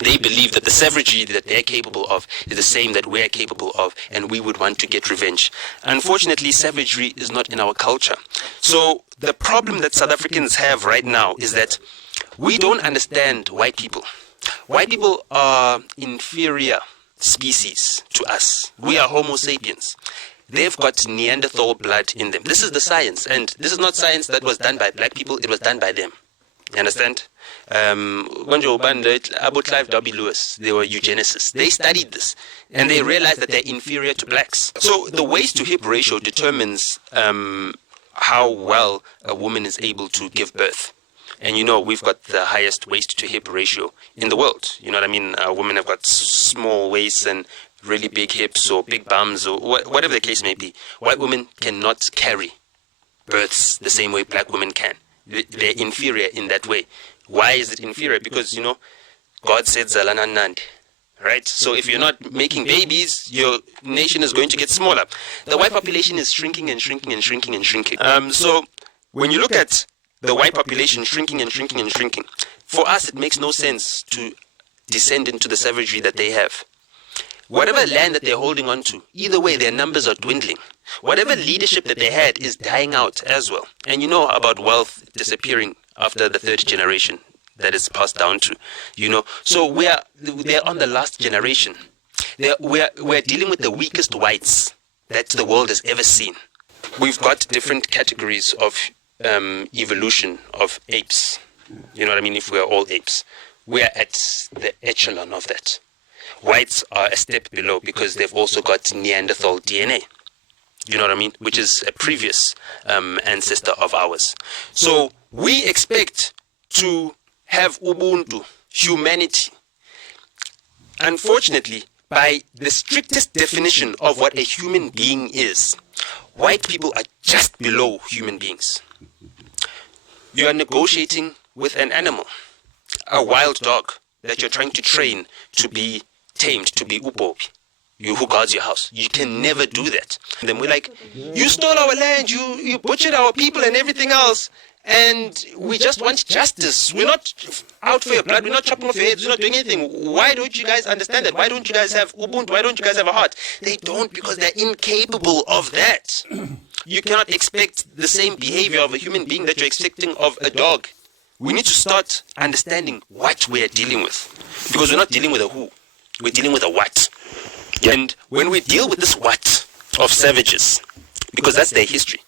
They believe that the savagery that they're capable of is the same that we're capable of, and we would want to get revenge. Unfortunately, savagery is not in our culture. So the problem that South Africans have right now is that we don't understand white people. White people are inferior species to us. We are Homo sapiens. They've got Neanderthal blood in them. This is the science, and this is not science that was done by black people, it was done by them. You understand? Abu Clive Lewis, they were eugenicists. They studied this, and they realized that they're inferior to blacks. So the waist to hip ratio determines how well a woman is able to give birth. And you know, we've got the highest waist to hip ratio in the world. You know what I mean? Women have got small waists and really big hips or big bums or whatever the case may be. White women cannot carry births the same way black women can. They're inferior in that way. Why is it inferior? Because, you know, God said Zalana Nandi, right? So if you're not making babies, your nation is going to get smaller. The white population is shrinking and shrinking and shrinking and shrinking. So when you look at the white population shrinking and shrinking and shrinking, for us it makes no sense to descend into the savagery that they have. Whatever land that they're holding on to, either way, their numbers are dwindling. Whatever leadership that they had is dying out as well. And you know about wealth disappearing after the third generation that is passed down to, you know. So they're on the last generation. We're dealing with the weakest whites that the world has ever seen. We've got different categories of evolution of apes. You know what I mean? If we're all apes, we're at the echelon of that. Whites are a step below because they've also got Neanderthal DNA. You know what I mean? Which is a previous ancestor of ours. So we expect to have Ubuntu, humanity. Unfortunately, by the strictest definition of what a human being is, white people are just below human beings. You are negotiating with an animal, a wild dog that you're trying to train to be tamed, to be upopi, you who guards your house. You can never do that. And then we're like, you stole our land, you butchered our people and everything else, and we just want justice. We're not out for your blood, we're not chopping off your heads, we're not doing anything. Why don't you guys understand that? Why don't you guys have Ubuntu? Why don't you guys have a heart? They don't, because they're incapable of that. You cannot expect the same behavior of a human being that you're expecting of a dog. We need to start understanding what we're dealing with, because we're not dealing with a who. We're dealing with a what. And when we deal with this what of savages, because that's their history,